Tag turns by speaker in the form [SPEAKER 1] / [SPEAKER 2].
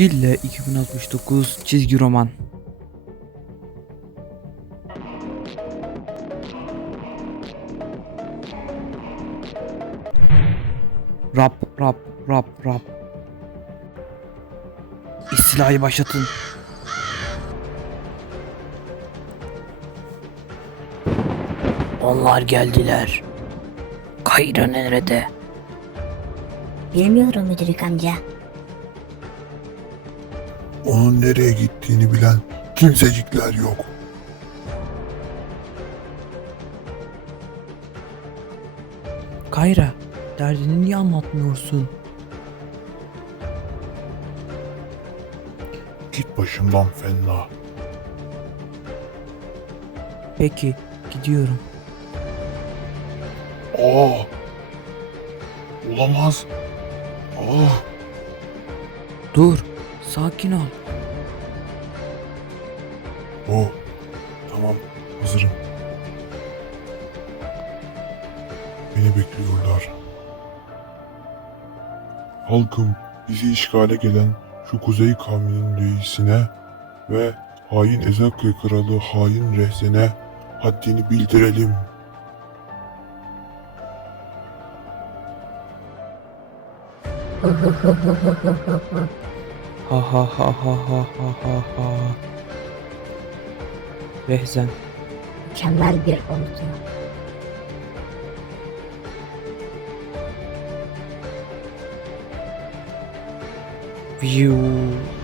[SPEAKER 1] Dille 2069 çizgi roman. Rap rap rap rap. İstilayı başlatın. Onlar geldiler. Kayra nerede?
[SPEAKER 2] Bilmiyorum müdürlük amca.
[SPEAKER 3] Onun nereye gittiğini bilen kimsecikler yok.
[SPEAKER 1] Kayra, derdini niye anlatmıyorsun?
[SPEAKER 3] Git başımdan fena.
[SPEAKER 1] Peki, gidiyorum.
[SPEAKER 3] Aa! Olamaz. Aa!
[SPEAKER 1] Dur, sakin ol.
[SPEAKER 3] O. Tamam, hazırım. Beni bekliyorlar. Halkım bizi işgale gelen şu kuzey kavminin reisine ve hain Ezekya kralı hain rehzene haddini bildirelim.
[SPEAKER 1] Ha ha ha ha ha ha ha ha. Rehzen,
[SPEAKER 2] Mükemmel bir ordu.
[SPEAKER 1] View.